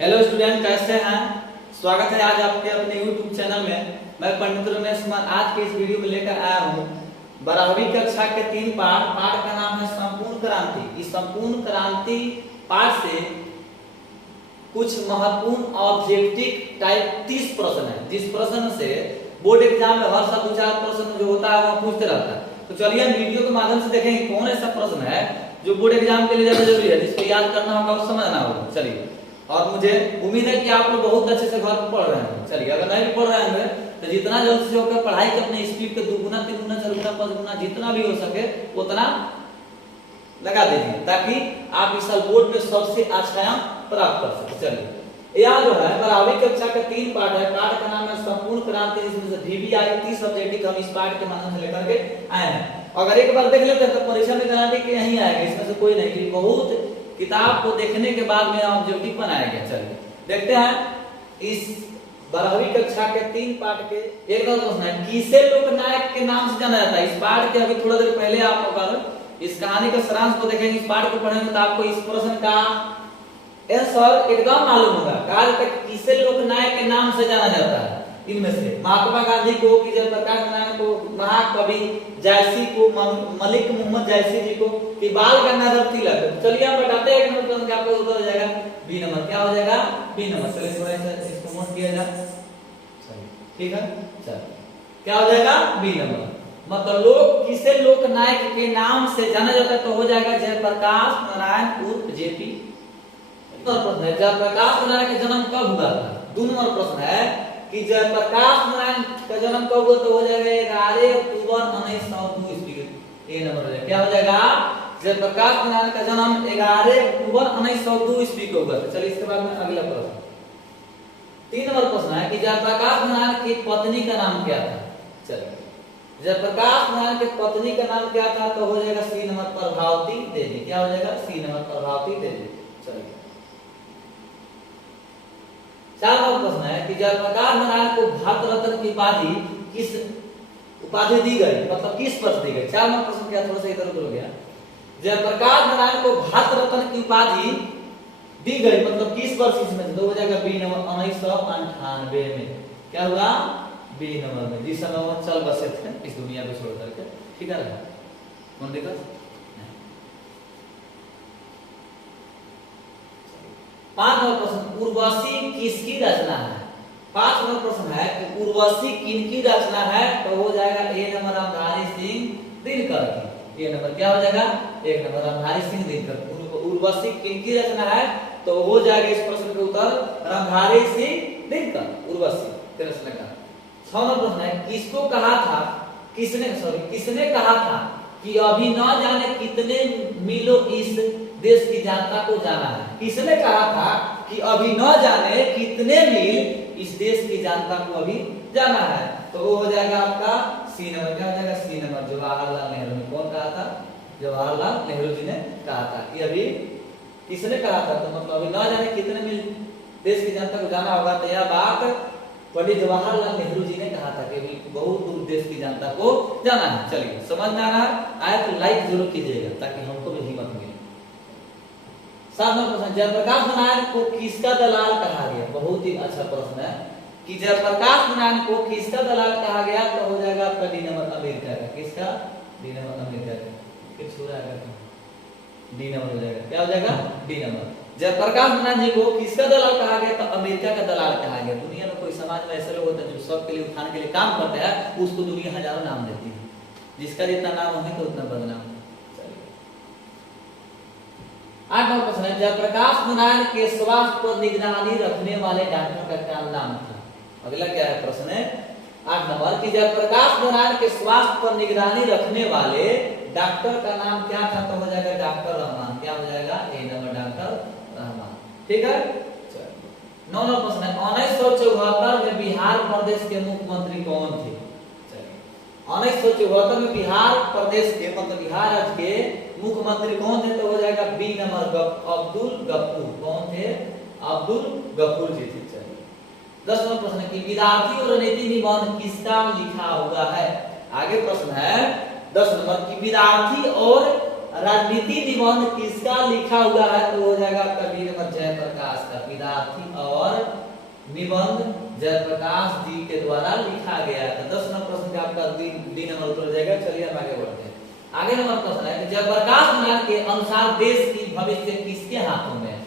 Hello student, कैसे हैं? स्वागत है आज आपके अपने YouTube चैनल में। मैं पंडित रमेश कुमार आज के इस वीडियो में लेकर आया हूँ 12वीं कक्षा के 3 पाठ का नाम है संपूर्ण क्रांति। इस संपूर्ण क्रांति पाठ से कुछ महत्वपूर्ण ऑब्जेक्टिव टाइप 30 प्रश्न है, जिस प्रश्न से बोर्ड एग्जाम में हर साल 2-4 प्रश्न जो होता है वह पूछते रहता है। तो चलिए हम वीडियो के माध्यम से देखेंगे कौन ऐसा प्रश्न है जो बोर्ड एग्जाम के लिए ज्यादा जरूरी है, जिसको याद करना होगा और समझना होगा। चलिए, और मुझे उम्मीद है कि आप लोग बहुत अच्छे से घर पर पढ़ रहे हैं। चलिए, अगर नहीं भी पढ़ रहे हैं तो जितना जल्द से होकर पढ़ाई के अपने स्पीड के 2 गुना 3 गुना 4 गुना 5 गुना जितना भी हो सके उतना लगा दीजिए, ताकि आप इस साल बोर्ड में सबसे अच्छा अंक प्राप्त कर सके। चलिए, यह जो है 12वीं कक्षा का 3 पाठ है। पाठ का नाम है संपूर्ण क्रांति, जिसमें से VBI 30 सब्जेक्ट हम इस पाठ के माध्यम से लेकर के आए हैं। अगर एक बार देख लेते हैं तो परीक्षा में गारंटी कि नहीं आएगा, इसमें से कोई नहीं। बहुत किताब को देखने के बाद में ऑब्जेक्टिव बनाया गया। चलिए देखते हैं इस 12वीं कक्षा के 3 पाठ के एक और प्रश्न है, किसे लोकनायक के नाम से जाना जाता है? इस पाठ के अभी थोड़ा देर पहले आप अगर इस कहानी का सारांश को देखेंगे, इस पाठ को पढ़ेंगे तो आपको इस प्रश्न का आंसर एकदम मालूम होगा। कहा जाता है किसे लोकनायक के नाम से जाना जाता है? इनमें से महात्मा गांधी को, कि जयप्रकाश नारायण को, महाकवि जायसी को, मलिक मोहम्मद जायसी जी को, कि बाल गंगाधर तिलक। चलिए हम बताते हैं, एक नंबर प्रश्न का आपको उत्तर हो जाएगा बी नंबर। क्या हो जाएगा? B number. चलिए थोड़ा सा इसको नोट किया जाए। चलिए ठीक है, चलिए क्या हो जाएगा? B number. मतलब लोग किसे लोकनायक के नाम से जाना जाता है तो हो जाएगा जयप्रकाश नारायण उर्फ जेपी। प्रश्न है, जयप्रकाश नारायण का जन्म कब हुआ था? 2 नंबर प्रश्न है कि जयप्रकाश नारायण का जन्म कब हुआ तो हो जाएगा 11 अक्टूबर 1902 ईस्वी। ए नंबर हो जाएगा। क्या हो जाएगा? जयप्रकाश नारायण का जन्म 11 अक्टूबर 1902 ईस्वी को हुआ था। चलिए इसके बाद में अगला प्रश्न 3 नंबर प्रश्न है कि जयप्रकाश नारायण की पत्नी का नाम क्या था? चलिए, जयप्रकाश नारायण की पत्नी का नाम क्या था तो हो जाएगा सी नंबर प्रभावती देवी। क्या हो जाएगा? C number Prabhavati Devi. चलिए 4 नंबर प्रश्न है कि जयप्रकाश नारायण को भारत रत्न की उपाधि किस उपाधि दी गई, मतलब किस वर्ष दी गई? 4 नंबर प्रश्न क्या थोड़ा सा इधर उधर हो गया। जयप्रकाश नारायण को भारत रत्न की उपाधि दी गई मतलब किस वर्ष? इसमें तो हो जाएगा बी नंबर 1998 में। क्या हुआ? बी नंबर में, जिस समय वो चल बसे थे इस दुनिया को छोड़ करके। ठीक है, कौन दिक्कत? 5 नंबर प्रश्न, उर्वशी किसकी रचना है? 5 नंबर प्रश्न है कि उर्वशी किनकी रचना है तो हो जाएगा ए नंबर रामधारी सिंह दिनकर की। ए नंबर क्या हो जाएगा? 1 नंबर रामधारी सिंह दिनकर। उर्वशी किनकी रचना है तो हो जाएगा इस प्रश्न का उत्तर रामधारी सिंह दिनकर, उर्वशी की रचना का। 6 नंबर प्रश्न है, किसको कहा था, किसने कहा था कि अभी न जाने कितने मीलों इस देश की जनता को जाना है? किसने कहा था कि अभी न जाने कितने मील इस देश की जनता को अभी जाना है? तो वो हो जाएगा आपका सी नंबर। क्या हो जाएगा? सी नंबर, जवाहरलाल नेहरू ने। कौन कहा था? जवाहरलाल नेहरू जी ने कहा था कि अभी किसने कहा था तो मतलब अभी न जाने कितने मील देश की जनता को जाना होगा। तो यह बात पंडित जवाहरलाल नेहरू जी ने कहा था कि बहुत दूर देश की जनता को जाना है। चलिए समझ में आ रहा है? आया तो लाइक जरूर कीजिएगा ताकि हमको भी हिम्मत मिले। 7 नंबर प्रश्न, जयप्रकाश नारायण को किसका दलाल कहा गया? बहुत ही अच्छा प्रश्न है कि जयप्रकाश नारायण को किसका दलाल कहा गया तो हो जाएगा आपका डी नंबर अमेरिका का। किसका? डी नंबर अमेरिका का। किस हो जाएगा? डी नंबर हो जाएगा। क्या हो जाएगा? D number. जयप्रकाश नारायण जी को किसका दलाल कहा गया तो अमेरिका का दलाल कहा गया। दुनिया में कोई समाज में ऐसे लोग होते हैं जो सबके लिए उठाने के लिए काम करते हैं, उसको दुनिया हजारों नाम देती है। जिसका जितना नाम है तो उतना बदनाम। 8 नंबर प्रश्न है, जयप्रकाश नारायण के स्वास्थ्य पर निगरानी रखने वाले डॉक्टर का क्या नाम था? अगला क्या है प्रश्न है 8 नंबर कि जयप्रकाश नारायण के स्वास्थ्य पर निगरानी रखने वाले डॉक्टर का नाम क्या था तो हो जाएगा डॉक्टर रहमान। क्या हो जाएगा? ए नंबर, डॉक्टर रहमान। ठीक है। 9 नंबर प्रश्न है, 1974 में बिहार प्रदेश के मुख्यमंत्री कौन थे? 1974 में बिहार प्रदेश के मतलब बिहार राज्य के मुख्यमंत्री कौन थे तो हो जाएगा बी नंबर अब्दुल गफूर। कौन थे? अब्दुल गफूर जी थे। चलिए 10 नंबर प्रश्न की विद्यार्थी और रणनीति निबंध किसका लिखा हुआ है? आगे प्रश्न है 10 नंबर की विद्यार्थी और राजनीति निबंध किसका लिखा हुआ है? तो हो जाएगा आपका वीर अमर जयप्रकाश का। विद्यार्थी और निबंध जयप्रकाश जी के द्वारा लिखा गया था। 10 नंबर प्रश्न का आपका डी नंबर उत्तर हो जाएगा। चलिए हम आगे बढ़ते हैं। आगे नंबर प्रश्न है कि जयप्रकाश नारायण के अनुसार देश की भविष्य किसके हाथों में है?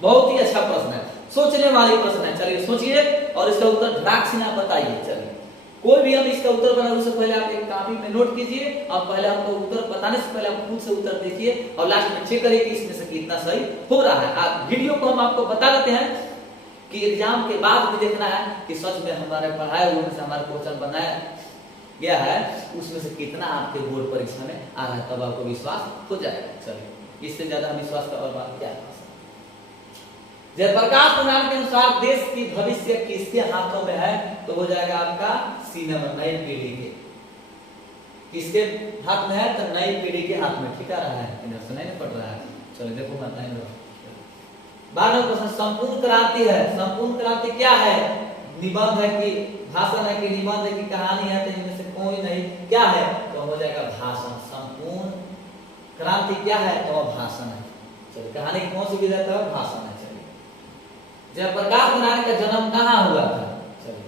बहुत ही अच्छा प्रश्न है, सोचने वाली प्रश्न है। चलिए सोचिए और इसका उत्तर धड़ाक से ना बताइए। चलिए कोई भी हम इसका उत्तर बनाने उससे पहले आप एक कॉपी में नोट कीजिए और पहले हमको उत्तर बताने से पहले आप खुद से उत्तर देखिए और लास्ट में चेक करिए कि इसमें से कितना सही हो रहा है। आप वीडियो को हम आपको बता देते हैं कि एग्जाम के बाद भी देखना है कि सच में हमारे पढ़ाए हुए से हमारा क्वेश्चन बनाया गया है उसमें से कितना आपके बोर्ड परीक्षा में आ रहा है, तब आपको विश्वास हो जाएगा। चलिए इससे ज्यादा विश्वास का और बात क्या है? जयप्रकाश नारायण के अनुसार देश की भविष्य किसके हाथों में है? तो हो जाएगा आपका सी नंबर, नई पीढ़ी के। किसके हाथ में है? तो नई पीढ़ी के हाथ में। ठीक आ रहा है, इधर से नहीं पड़ रहा है। चलो देखो मैं बताएंगे। 12वां प्रश्न संपूर्ण क्रांति है। संपूर्ण क्रांति क्या है? निबंध है कि भाषण है कि निबंध है कि कहानी है? तो इनमें से कोई नहीं। क्या है? तो हो जाएगा भाषण। संपूर्ण क्रांति क्या है? तो भाषण है। चलिए कहानी की कौन सी विधा था? भाषण है। चलिए जयप्रकाश नारायण का जन्म कहाँ हुआ था? चलिए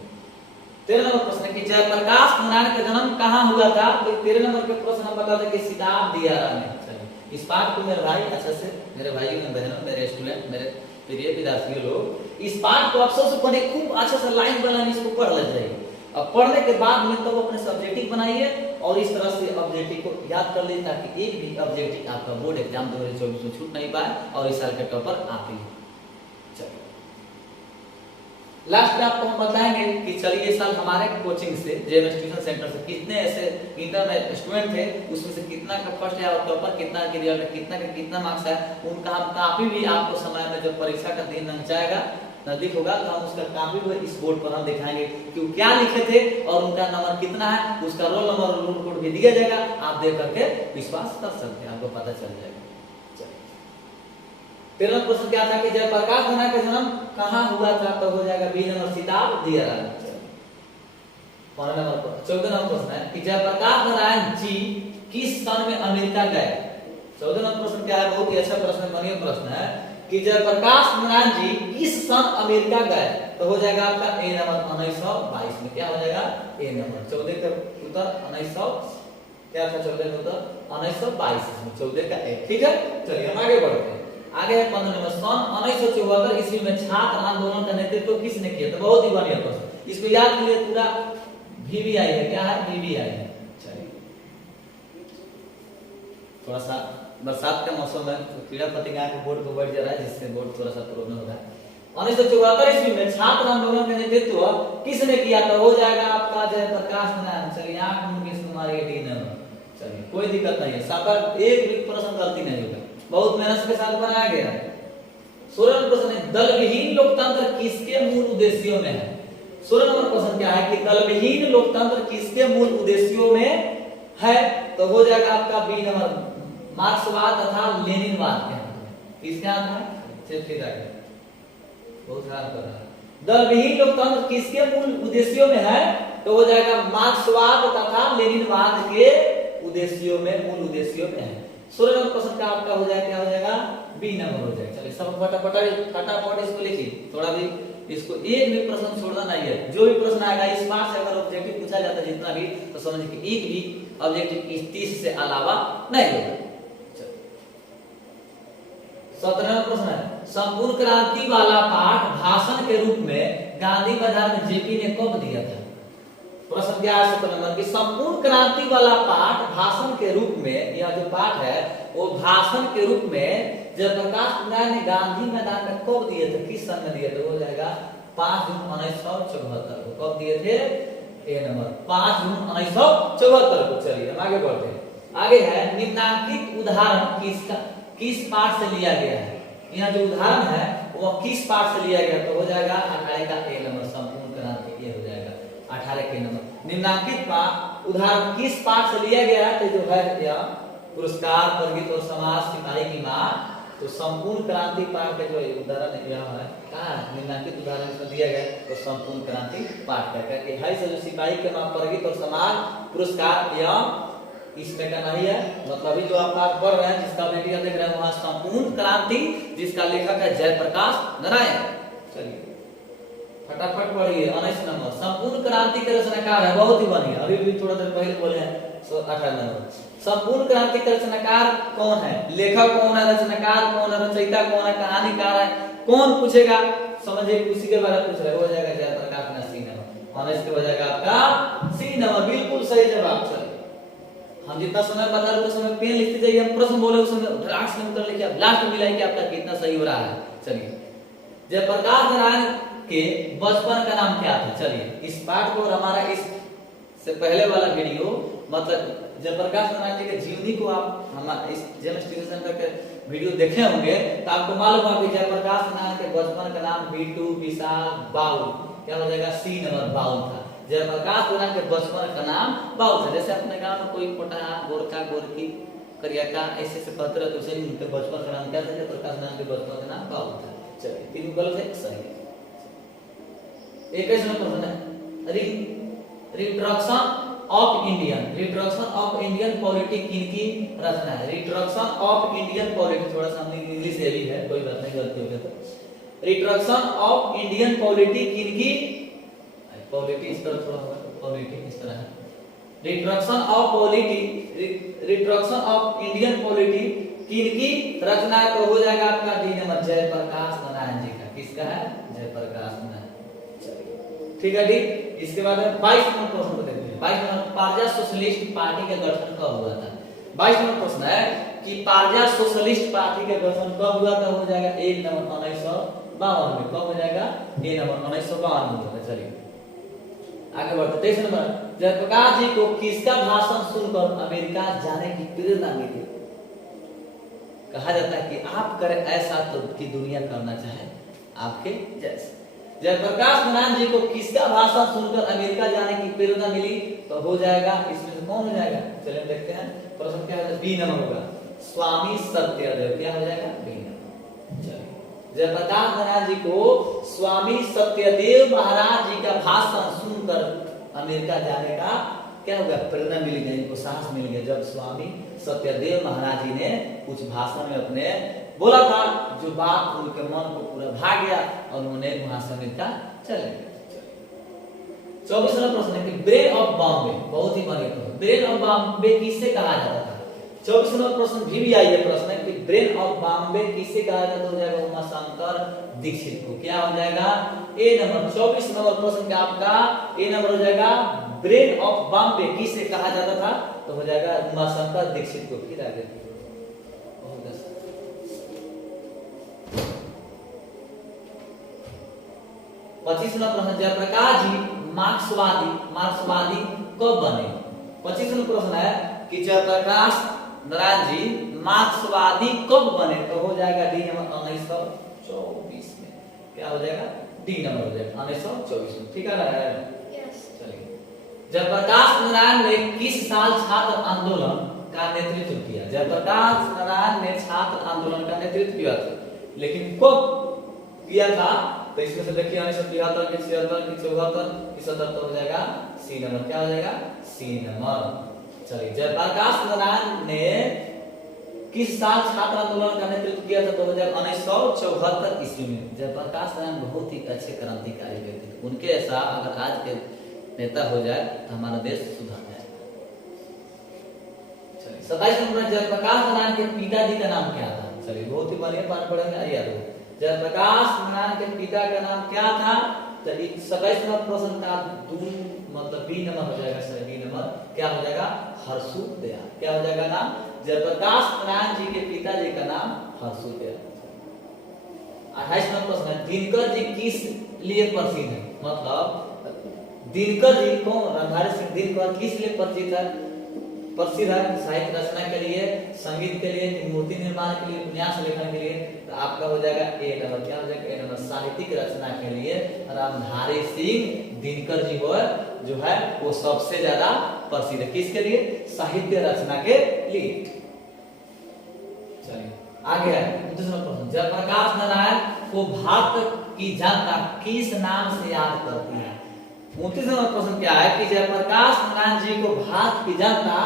13 नंबर प्रश्न है कि जयप्रकाश नारायण का जन्म कहाँ हुआ था? तो 13 नंबर के प्रश्न हम बता दें कि सिताब दियारा में। चलिए इस पाठ को मेरे भाई अच्छा से, मेरे भाइयों बहनों, मेरे स्टूडेंट, मेरे प्रिय विद्यार्थी लोग इस पाठ को आप सबसे पहले खूब अच्छे से लाइन बाय लाइन इसको पढ़ ले जाइए। अब पढ़ने के बाद में तो अपने सब्जेक्टिव बनाइए और इस तरह से ऑब्जेक्टिव को याद कर लीजिए ताकि एक भी ऑब्जेक्टिव आपका बोर्ड एग्जाम 2024 में छूट नहीं पाए और इस साल के टॉपर आप ही। चलिए लास्ट में आपको हम बताएंगे कि चलिए इस साल हमारे कोचिंग से जेएमएस ट्यूशन सेंटर से कितने ऐसे इंटर में स्टूडेंट थे, उसमें से कितना का फर्स्ट है और टॉपर कितना के रिजल्ट कितना का कितना मार्क्स है, उनका हम काफी भी आपको समय में जब परीक्षा का दिन नजदीक नजदीक होगा तो हम उसका काफी भी इस बोर्ड पर हम दिखाएंगे कि वो क्या लिखे थे और उनका नंबर कितना है, उसका रोल नंबर और रोल कोड भी दिया जाएगा। आप देख करके विश्वास कर सकते हैं, आपको पता चल जाएगा। 13वां प्रश्न क्या था कि जयप्रकाश नारायण का जन्म कहाँ हुआ था? तो हो जाएगा बी नंबर, सिताब दियारा। 14 नंबर प्रश्न है कि जयप्रकाश नारायण जी किस सन में अमेरिका गए? 14 नंबर प्रश्न क्या है? बहुत ही अच्छा प्रश्न, बढ़िया प्रश्न है कि जयप्रकाश नारायण जी किस सन अमेरिका गए? तो हो जाएगा आपका ए नंबर 1922 में। क्या हो जाएगा? ए नंबर। 14 का उत्तर 1900 क्या था? 14 का उत्तर 1922 में 14 का ए। ठीक है, चलिए हम आगे बढ़ते हैं। आगे है 15 नंबर, सन 1974 ईस्वी में छात्र आंदोलन का नेतृत्व किसने किया? तो बहुत ही बढ़िया प्रश्न, इसको याद करिए। पूरा वीवीआई है। क्या है? वीवीआई है। चलिए थोड़ा सा बरसात के मौसम में कीड़ा पतंगा के बोर्ड को बढ़ जा रहा है जिससे बोर्ड थोड़ा सा प्रॉब्लम हो रहा है। 1974 ईस्वी में छात्र आंदोलन का नेतृत्व किसने किया? तो हो जाएगा आपका जयप्रकाश नारायण। चलिए आंख मूंद के इसको मारिए डी नंबर। चलिए कोई दिक्कत नहीं है, सबका एक भी प्रश्न गलती नहीं होगा, बहुत मेहनत के साथ बनाया गया है। 16 नंबर प्रश्न है दल विहीन लोकतंत्र किसके मूल उद्देश्यों में है? 16 नंबर प्रश्न क्या है कि दल विहीन लोकतंत्र किसके मूल उद्देश्यों में है? तो हो जाएगा आपका बी नंबर, मार्क्सवाद तथा लेनिनवाद के हाथ में। किसके हाथ में? फिर आगे बहुत खराब कर रहा है। दल विहीन लोकतंत्र किसके मूल उद्देश्यों में है? तो हो जाएगा मार्क्सवाद तथा लेनिनवाद के उद्देश्यों में, मूल उद्देश्यों में है। 16 नंबर प्रश्न का आपका हो जाएगा, क्या हो जाएगा? बी नंबर हो जाएगा। चलिए सब फटाफट इसको लिखिए, थोड़ा भी इसको एक भी प्रश्न छोड़ना नहीं है। जो भी प्रश्न आएगा इस पार्ट से अगर ऑब्जेक्टिव पूछा जाता है जितना भी, तो समझ कि एक भी ऑब्जेक्टिव इस 30 से अलावा नहीं होगा। 17वां प्रश्न है संपूर्ण क्रांति वाला पाठ भाषण के रूप में गांधी मैदान में जेपी ने कब दिया था? प्रश्न क्या है 17 नंबर की संपूर्ण क्रांति वाला पाठ भाषण के रूप में, यह जो पाठ है वो भाषण के रूप में जयप्रकाश नारायण ने गांधी मैदान में कब दिए थे? किस सन में दिए थे? हो जाएगा 5 जून 1974 को। कब दिए थे? ए नंबर 5 जून 1974 को। चलिए हम आगे बढ़ते हैं। आगे है निम्नांकित उदाहरण किस पाठ से लिया गया है? यहाँ जो उदाहरण है वो किस पाठ से लिया गया? तो हो जाएगा 18 का ए नंबर, संपूर्ण क्रांति। ये हो जाएगा 18 के नंबर। निम्नांकित उदाहरण किस पाठ से लिया गया है? तो जो है यह पुरस्कार, प्रगति और समाज, सिपाही की मां। तो संपूर्ण क्रांति पाठ का जो उदाहरण यह है, कहाँ निम्नांकित उदाहरण इसमें दिया गया तो संपूर्ण क्रांति पाठ का कि है जो सिपाही के मां, प्रगति और समाज, पुरस्कार एवं इसमें का नहीं है, मतलब अभी जो आप पाठ पढ़ रहे हैं जिसका वीडियो देख रहे हैं वहां संपूर्ण क्रांति, जिसका लेखक है जयप्रकाश नारायण। चलिए फटाफट पढ़िए। 19 नंबर संपूर्ण क्रांति के रचनाकार है, बहुत ही बढ़िया, अभी भी थोड़ा देर पहले बोले हैं। 18 नंबर संपूर्ण क्रांति के रचनाकार कौन है, लेखक कौन है, रचनाकार कौन है, रचयिता कौन है, कहानीकार है कौन, पूछेगा समझिए उसी के बारे में पूछ रहे हो जाएगा जयप्रकाश ना सी नंबर। और इसके हो जाएगा आपका सी नंबर, बिल्कुल सही जवाब। चलिए हम जितना समय बता रहे उस समय पेन लिखते जाइए, हम प्रश्न बोले उस समय ड्राफ्ट में उत्तर लिखिए, लास्ट में मिलाइए कि आपका कितना सही हो रहा है। चलिए जयप्रकाश नारायण के बचपन का नाम क्या था। चलिए इस पाठ को और हमारा इस से पहले वाला वीडियो, मतलब जयप्रकाश नारायण जी के जीवनी को आप हमारे इस जेएमएस ट्यूशन का वीडियो देखे होंगे तो आपको मालूम है कि जयप्रकाश नारायण के बचपन का नाम बिट्टू विशाल बाउल, क्या हो जाएगा सी नंबर बाउल था। जयप्रकाश नारायण के बचपन का नाम बाउल था। जैसे अपने गांव में कोई कोटा गोरखा गोरखी करियाका ऐसे से कहते रहते उसे उनके बचपन का नाम क्या था, जयप्रकाश नारायण के बचपन का नाम बाउल था। चलिए तीन गलत है सही। 21 नंबर प्रश्न है रिट्रक्शन ऑफ इंडियन पॉलिटी किनकी रचना है। रिट्रक्शन ऑफ इंडियन पॉलिटी, थोड़ा सा हमने इंग्लिश हेवी है, कोई बात नहीं, गलती हो गया तो। रिट्रक्शन ऑफ इंडियन पॉलिटी किनकी, पॉलिटी इस तरह थोड़ा होगा, पॉलिटी इस तरह है। रिट्रक्शन ऑफ इंडियन पॉलिटी किनकी रचना है, तो हो जाएगा आपका डी नंबर जयप्रकाश नारायण जी का। किसका है, जयप्रकाश नारायण। ठीक है ठीक। इसके बाद 22 नंबर प्रश्न को देखते हैं। 22 नंबर पारजा सोशलिस्ट पार्टी का गठन कब हुआ था। 22 नंबर प्रश्न है कि पारजा सोशलिस्ट पार्टी का गठन कब हुआ था, हो जाएगा 1 नंबर 1952 में। कब हो जाएगा, ए नंबर 1952 में होगा। चलिए आगे बढ़ते। 23 नंबर जयप्रकाश जी को किसका भाषण सुनकर अमेरिका जाने की प्रेरणा मिली। कहा जाता है कि आप करें ऐसा तो कि दुनिया करना चाहे आपके जैसे। जयप्रकाश नारायण जी को किसका भाषण सुनकर अमेरिका जाने की प्रेरणा मिली, तो हो जाएगा इसमें से कौन हो जाएगा। चलिए देखते हैं प्रश्न क्या है, बी नंबर होगा स्वामी सत्यदेव। क्या हो जाएगा, बी नंबर। चलिए जयप्रकाश नारायण जी को स्वामी सत्यदेव महाराज जी का भाषण सुनकर अमेरिका जाने का क्या हो गया, प्रेरणा मिल गई, इनको साहस मिल गया जब स्वामी सत्यदेव महाराज जी ने कुछ भाषण में अपने बोला था, जो बात उनके मन को पूरा भा गया और उन्होंने वहां से अमेरिका चले गए। 24 नंबर प्रश्न है कि ब्रेन ऑफ बॉम्बे, बहुत ही बढ़िया प्रश्न, ब्रेन ऑफ बॉम्बे किससे कहा जाता था। 24 नंबर प्रश्न भी आई है प्रश्न है कि ब्रेन ऑफ बॉम्बे किससे कहा जाता, हो जाएगा उमाशंकर दीक्षित को। क्या हो जाएगा, ए नंबर। 24 नंबर प्रश्न का आपका ए नंबर हो जाएगा ब्रेन ऑफ बॉम्बे किससे कहा जाता था, तो हो जाएगा उमाशंकर दीक्षित को। फिर आगे 25 नंबर प्रश्न जयप्रकाश जी मार्क्सवादी कब बने। 25 नंबर प्रश्न है कि जयप्रकाश नारायण जी मार्क्सवादी कब बने, तो हो जाएगा डी नंबर 1924 में। क्या हो जाएगा, डी नंबर हो जाएगा 1924 में। ठीक है यस। चलिए जयप्रकाश नारायण ने किस साल छात्र आंदोलन का नेतृत्व किया। जयप्रकाश नारायण ने छात्र आंदोलन का नेतृत्व किया था, लेकिन कब किया था, तो इसमें से देखिए 1973 की 76 की 74 की 77 हो जाएगा सी नंबर। क्या हो जाएगा, सी नंबर। चलिए जयप्रकाश नारायण ने किस साल छात्र आंदोलन का नेतृत्व किया था, तो हो जाएगा 1974 ईस्वी में। जयप्रकाश नारायण बहुत ही अच्छे क्रांतिकारी व्यक्ति थे, उनके ऐसा अगर आज के नेता हो जाए तो हमारा देश सुधर जाएगा। चलिए 27 नंबर जयप्रकाश नारायण के पिताजी का नाम क्या था। चलिए बहुत ही बढ़िया पाठ पढ़ेंगे। आइए जयप्रकाश नारायण के पिता का नाम क्या था, तो 27 नंबर प्रश्न का मतलब बी नंबर हो जाएगा सर, बी नंबर। क्या हो जाएगा, हर्षु दयाल। क्या हो जाएगा नाम, जयप्रकाश नारायण जी के पिताजी का नाम हर्षु दयाल। 28 नंबर प्रश्न है दिनकर जी किस लिए प्रसिद्ध है, मतलब दिनकर जी कौन, रणधारी सिंह दिनकर किस लिए प्रसिद्ध है, साहित्य रचना के लिए, संगीत के लिए, मूर्ति निर्माण के लिए, उपन्यास लेखन के लिए, तो आपका हो जाएगा ए नंबर। क्या हो जाएगा, ए नंबर। साहित्यिक रचना के लिए रामधारी सिंह दिनकर जी जो है वो सबसे ज्यादा प्रसिद्ध है। किसके लिए, साहित्य रचना के लिए। चलिए आगे है दूसरा प्रश्न जयप्रकाश नारायण को भारत की जनता किस नाम से याद करती है। 29वां प्रश्न क्या है कि जयप्रकाश नारायण जी को भारत की जनता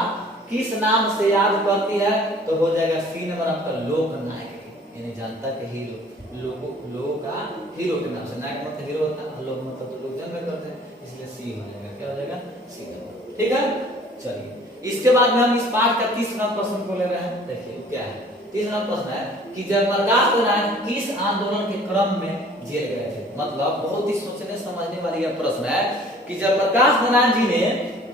किस नाम से याद करती है, तो हो जाएगा सी नंबर आपका लोकनायक, यानी जनता के हीरो, लोगों का हीरो के नाम से। नायक मतलब हीरो होता है, लोग मतलब तो लोग जन्म करते हैं, इसलिए सी हो जाएगा। क्या हो जाएगा? C number. ठीक है, चलिए इसके बाद में हम इस पाठ का 30वां प्रश्न को ले रहे हैं। देखिए क्या है 30वां प्रश्न है कि जयप्रकाश नारायण किस आंदोलन के क्रम में जेल गए थे। मतलब बहुत ही सोचने समझने वाली यह प्रश्न है कि जयप्रकाश नारायण जी ने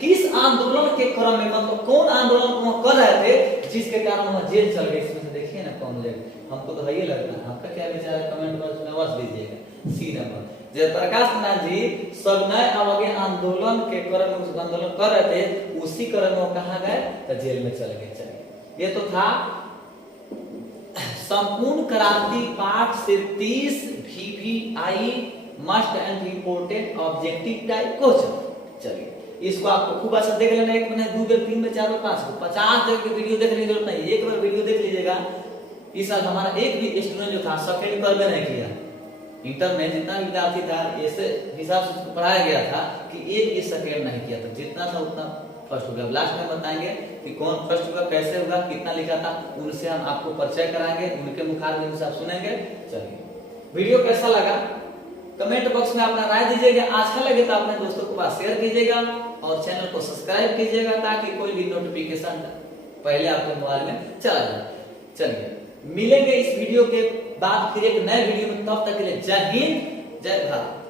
किस आंदोलन के क्रम में, मतलब कौन आंदोलन को कर रहे थे जिसके कारण वह जेल चल गए। इसमें से देखिए ना कौन जेल, हमको तो ये लगता है, आपका क्या विचार है कमेंट बॉक्स में अवश्य दीजिएगा। सी नंबर, जयप्रकाश नारायण जी सविनय अवज्ञा आंदोलन के क्रम में आंदोलन कर रहे थे, उसी क्रम में कहा गए तो जेल में चले गए। चलिए ये तो था संपूर्ण क्रांति पाठ से 30 VVI must and important objective type question. चलिए इसको आपको खूब अच्छा देख लेना, 1 मिनट 2 बार 3 बार 4 बार 5 बार 50 जगह की वीडियो देखने की जरूरत नहीं, एक बार वीडियो देख लीजिएगा। इस साल हमारा एक भी स्टूडेंट जो था सेकंड कर में नहीं किया, इंटर में जितना विद्यार्थी था ऐसे हिसाब से पढ़ाया गया था कि एक भी सेकंड नहीं किया था, जितना था उतना फर्स्ट हो गया। लास्ट में बताएंगे कि कौन फर्स्ट हुआ, कैसे हुआ, कितना लिखा था, उनसे हम आपको परिचय कराएंगे, उनके मुखारबिंद से आप सुनेंगे। चलिए वीडियो कैसा लगा कमेंट बॉक्स में अपना राय दीजिएगा, अच्छा लगे तो अपने दोस्तों के पास शेयर कीजिएगा और चैनल को सब्सक्राइब कीजिएगा ताकि कोई भी नोटिफिकेशन पहले आपके मोबाइल में चला जाए। चलिए मिलेंगे इस वीडियो के बाद फिर एक नए वीडियो में, तब तक के लिए जय हिंद जय भारत।